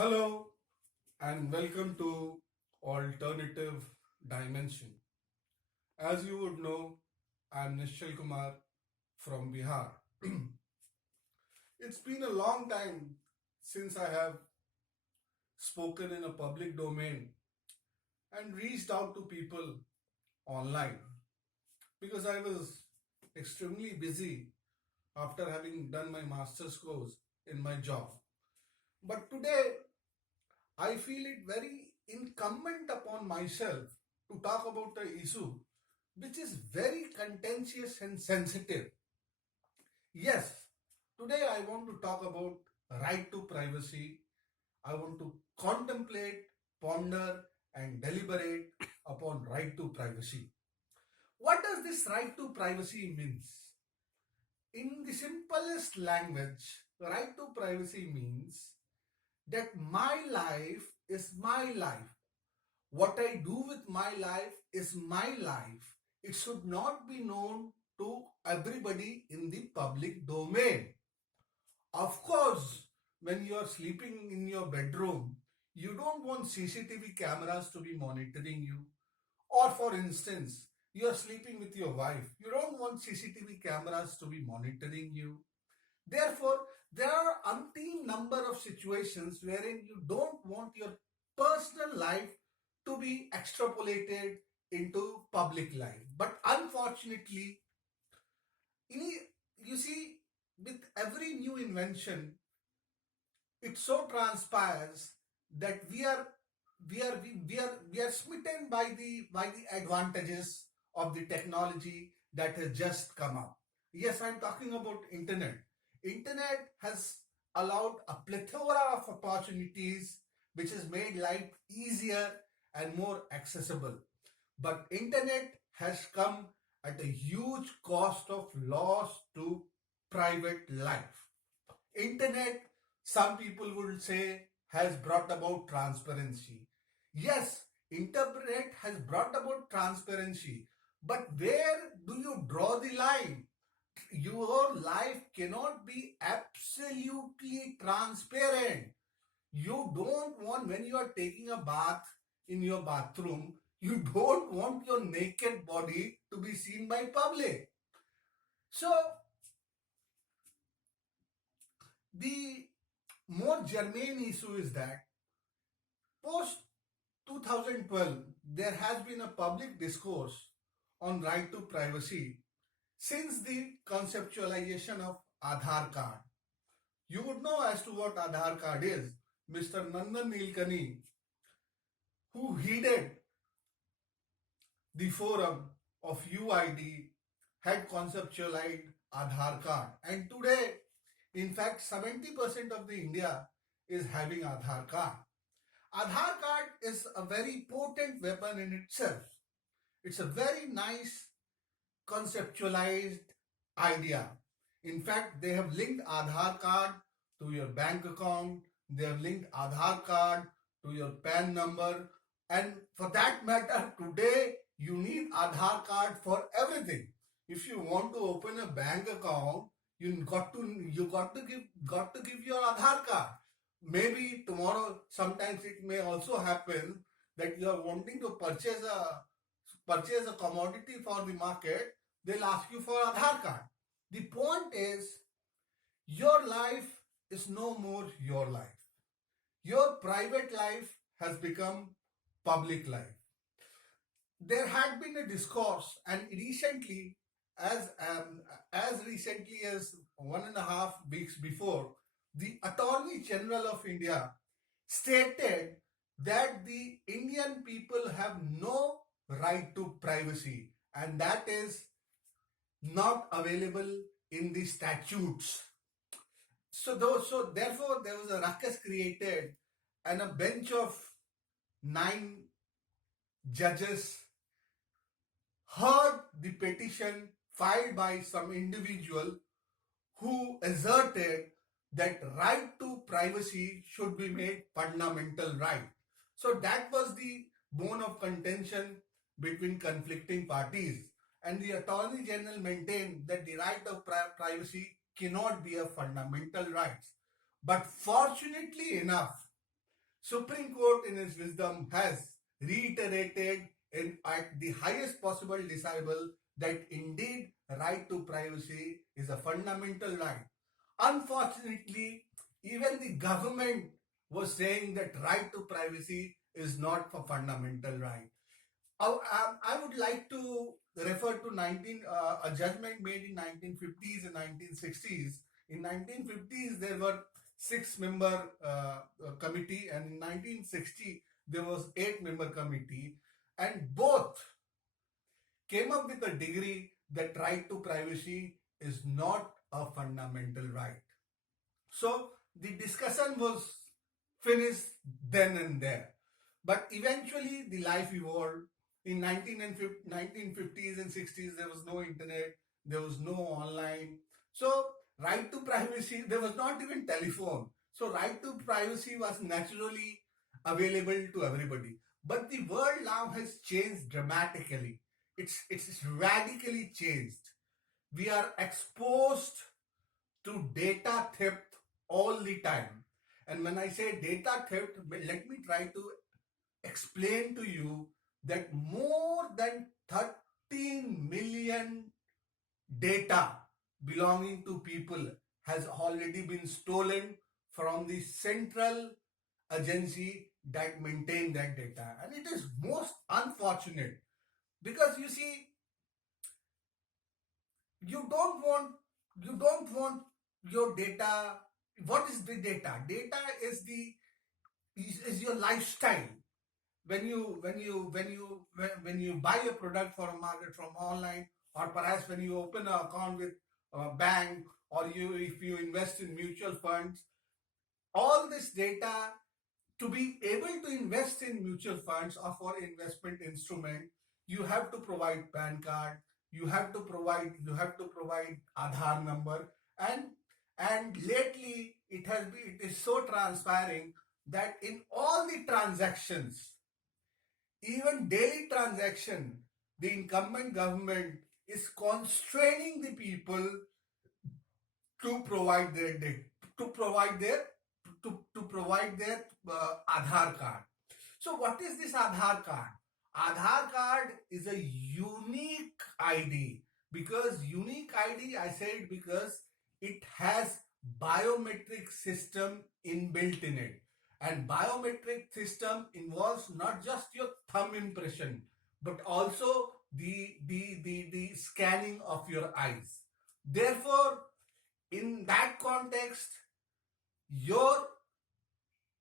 Hello and welcome to Alternative Dimension. As you would know, I'm Nishchal Kumar from Bihar. It's been a long time since I have spoken in a public domain and reached out to people online because I was extremely busy after having done my master's course in my job. But today I feel it very incumbent upon myself to talk about the issue which is very contentious and sensitive. Yes, today I want to talk about right to privacy. I want to contemplate, ponder, and deliberate upon right to privacy. What does this right to privacy means? In the simplest language, right to privacy means that my life is my life. What I do with my life is my life. It should not be known to everybody in the public domain. Of course, when you are sleeping in your bedroom, you don't want CCTV cameras to be monitoring you. Or for instance, you are sleeping with your wife. You don't want CCTV cameras to be monitoring you. Therefore, there are umpteen number of situations wherein you don't want your personal life to be extrapolated into public life. But unfortunately, you see, with every new invention, it so transpires that we are smitten by the advantages of the technology that has just come up. Yes, I'm talking about internet. Internet has allowed a plethora of opportunities which has made life easier and more accessible. But internet has come at a huge cost of loss to private life. Internet, some people would say, has brought about transparency. Yes, internet has brought about transparency, but where do you draw the line? Your life cannot be absolutely transparent. You don't want, when you are taking a bath in your bathroom, you don't want your naked body to be seen by public. So the more germane issue is that post 2012, there has been a public discourse on right to privacy since the conceptualization of Aadhaar card. You would know as to what Aadhaar card is. Mr. Nandan Nilekani, who headed the forum of UID, had conceptualized Aadhaar card. And today, in fact, 70% of the India is having Aadhaar card. Aadhaar card is a very potent weapon in itself. It's a very nice conceptualized idea. In fact, they have linked Aadhaar card to your bank account. They have linked Aadhaar card to your PAN number. And for that matter, today you need Aadhaar card for everything. If you want to open a bank account, you got to give your Aadhaar card. Maybe tomorrow, sometimes it may also happen that you are wanting to purchase a commodity for the market. They'll ask you for Aadhaar card. The point is, your life is no more your life. Your private life has become public life. There had been a discourse, and recently, as recently as 1.5 weeks before, the Attorney General of India stated that the Indian people have no right to privacy, and that is not available in the statutes. So therefore there was a ruckus created, and a bench of 9 judges heard the petition filed by some individual who asserted that right to privacy should be made fundamental right. So that was the bone of contention between conflicting parties. And the Attorney General maintained that the right of privacy cannot be a fundamental right. But fortunately enough, Supreme Court in its wisdom has reiterated at the highest possible decibel that indeed right to privacy is a fundamental right. Unfortunately, even the government was saying that right to privacy is not a fundamental right. I would like to refer to a judgment made in 1950s and 1960s. In 1950s, there were 6-member committee, and in 1960 there was 8-member committee, and both came up with a degree that right to privacy is not a fundamental right. So the discussion was finished then and there. But eventually the life evolved. In 1950s and 60s, there was no internet, there was no online. So right to privacy, there was not even telephone. So right to privacy was naturally available to everybody. But the world now has changed dramatically. It's radically changed. We are exposed to data theft all the time. And when I say data theft, let me try to explain to you that more than 13 million data belonging to people has already been stolen from the central agency that maintain that data. And it is most unfortunate because you see, you don't want your data. What is the data? Data is your lifestyle. When you buy a product from online, or perhaps when you open an account with a bank, or if you invest in mutual funds, all this data, to be able to invest in mutual funds or for investment instrument, you have to provide PAN card, you have to provide Aadhaar number, and lately it is so transpiring that in all the transactions, even daily transaction, the incumbent government is constraining the people to provide their Aadhaar card. So what is this Aadhaar card? Aadhaar card is a unique ID. Because unique ID, I said because it has biometric system inbuilt in it. And biometric system involves not just your thumb impression, but also the scanning of your eyes. Therefore, in that context, your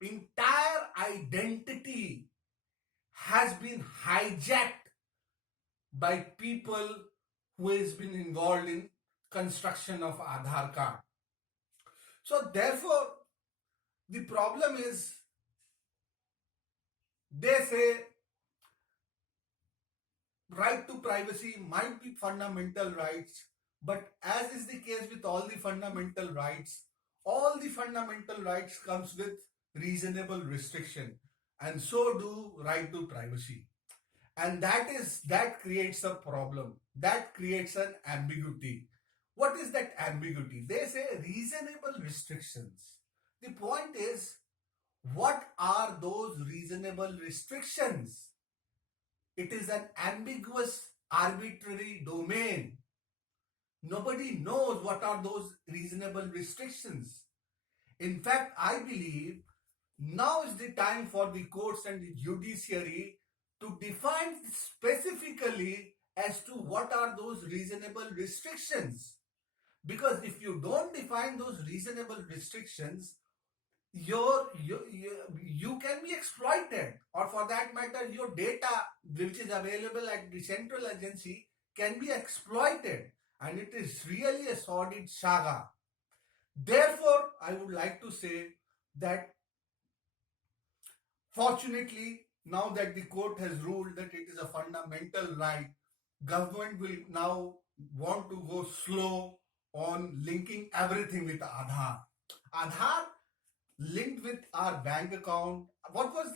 entire identity has been hijacked by people who has been involved in construction of Aadhaar card. So therefore, the problem is, they say right to privacy might be fundamental rights, but as is the case with all the fundamental rights comes with reasonable restriction, and so do right to privacy. And that creates a problem, that creates an ambiguity. What is that ambiguity? They say reasonable restrictions. The point is, what are those reasonable restrictions? It is an ambiguous, arbitrary domain. Nobody knows what are those reasonable restrictions. In fact, I believe now is the time for the courts and the judiciary to define specifically as to what are those reasonable restrictions. Because if you don't define those reasonable restrictions, you can be exploited, or for that matter, your data which is available at the central agency can be exploited, and it is really a sordid saga. Therefore, I would like to say that fortunately, now that the court has ruled that it is a fundamental right, government will now want to go slow on linking everything with Aadhaar. Aadhaar linked with our bank account. What was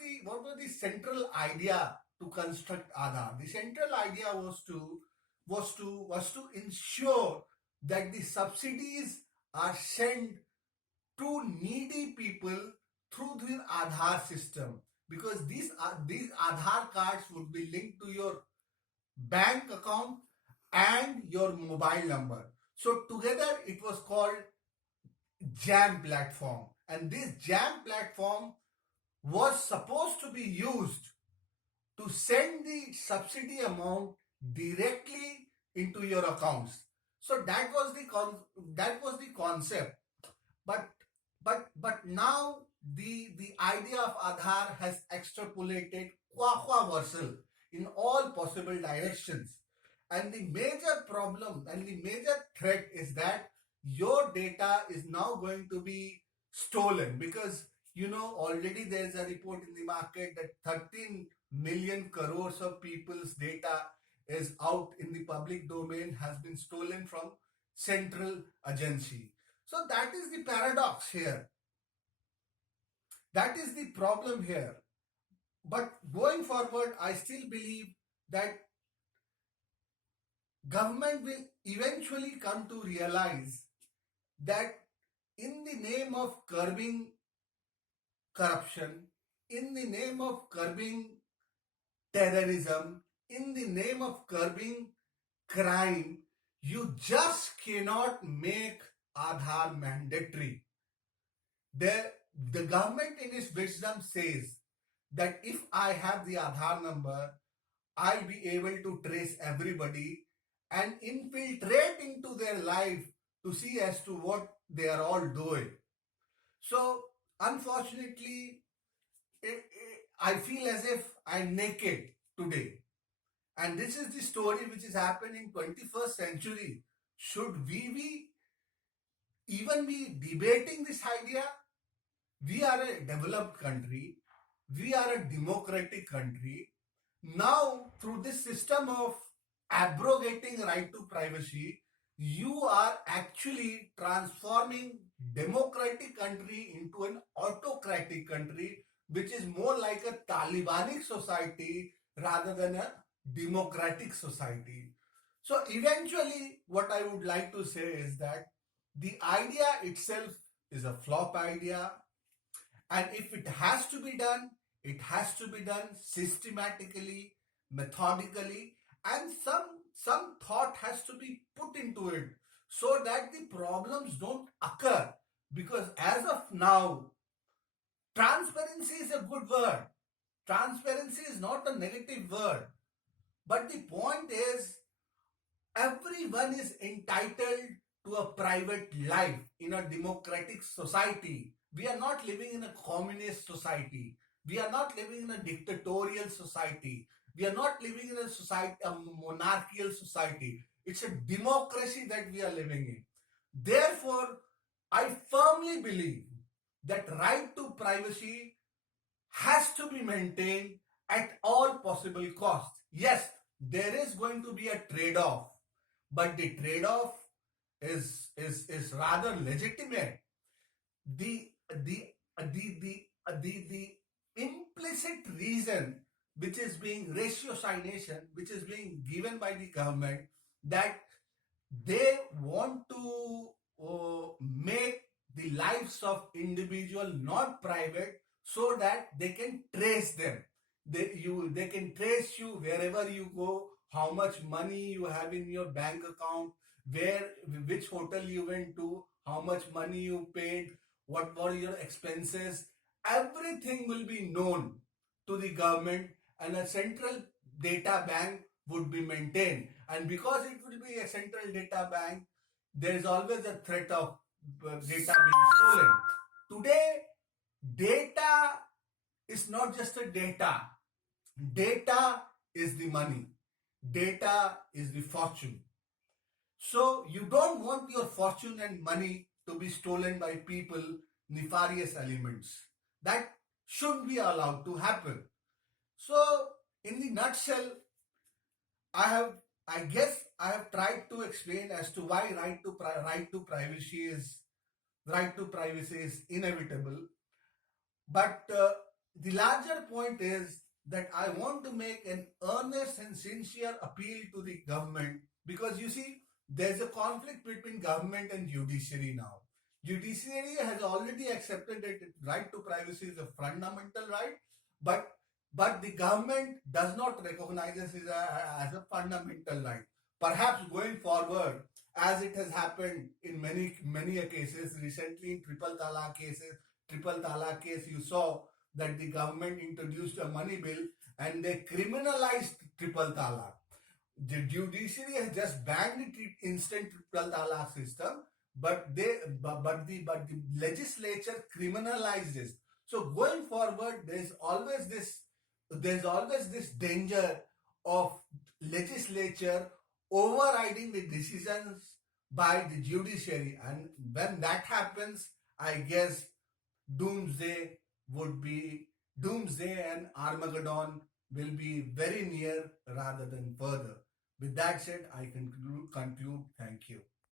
the central idea to construct Aadhaar? The central idea was to ensure that the subsidies are sent to needy people through the Aadhaar system, because these Aadhaar cards would be linked to your bank account and your mobile number. So together it was called JAM platform, and this JAM platform was supposed to be used to send the subsidy amount directly into your accounts. So that was the concept. But now the idea of Aadhaar has extrapolated qua versal in all possible directions. And the major problem and the major threat is that your data is now going to be stolen, because already there's a report in the market that 13 million crores of people's data is out in the public domain, has been stolen from central agency. So that is the paradox here. That is the problem here. But going forward, I still believe that government will eventually come to realize that in the name of curbing corruption, in the name of curbing terrorism, in the name of curbing crime, you just cannot make Aadhaar mandatory. The government in its wisdom says that if I have the Aadhaar number, I'll be able to trace everybody and infiltrate into their life to see as to what they are all doing. So unfortunately, I feel as if I'm naked today. And this is the story which is happening in 21st century. Should we even be debating this idea? We are a developed country. We are a democratic country. Now, through this system of abrogating right to privacy, you are actually transforming democratic country into an autocratic country, which is more like a Talibanic society rather than a democratic society. So eventually, what I would like to say is that the idea itself is a flop idea, and if it has to be done, it has to be done systematically, methodically, and some thought has to be put into it so that the problems don't occur. Because as of now, transparency is a good word. Transparency is not a negative word. But the point is, everyone is entitled to a private life in a democratic society. We are not living in a communist society. We are not living in a dictatorial society. We are not living in a monarchical society. It's a democracy that we are living in. Therefore, I firmly believe that right to privacy has to be maintained at all possible costs. Yes, there is going to be a trade-off, but the trade-off is rather legitimate. The implicit reason which is being ratiocination, which is being given by the government, that they want to make the lives of individual not private so that they can trace them. They can trace you wherever you go, how much money you have in your bank account, which hotel you went to, how much money you paid, what were your expenses. Everything will be known to the government, and a central data bank would be maintained. And because it will be a central data bank, there is always a threat of data being stolen. Today, data is not just a data. Data is the money. Data is the fortune. So you don't want your fortune and money to be stolen by people, nefarious elements. That should be allowed to happen. So in the nutshell, I guess I have tried to explain as to why right to privacy is inevitable. But the larger point is that I want to make an earnest and sincere appeal to the government, because you see, there's a conflict between government and judiciary now. Judiciary has already accepted that right to privacy is a fundamental right, but the government does not recognize this as a fundamental right. Perhaps going forward, as it has happened in many cases recently in triple talaq case, you saw that the government introduced a money bill and they criminalized triple talaq. The judiciary has just banned the instant triple talaq system, but the legislature criminalized this. So going forward, there's always this danger of legislature overriding the decisions by the judiciary, and when that happens, I guess doomsday doomsday and Armageddon will be very near rather than further. With that said, I conclude. Thank you.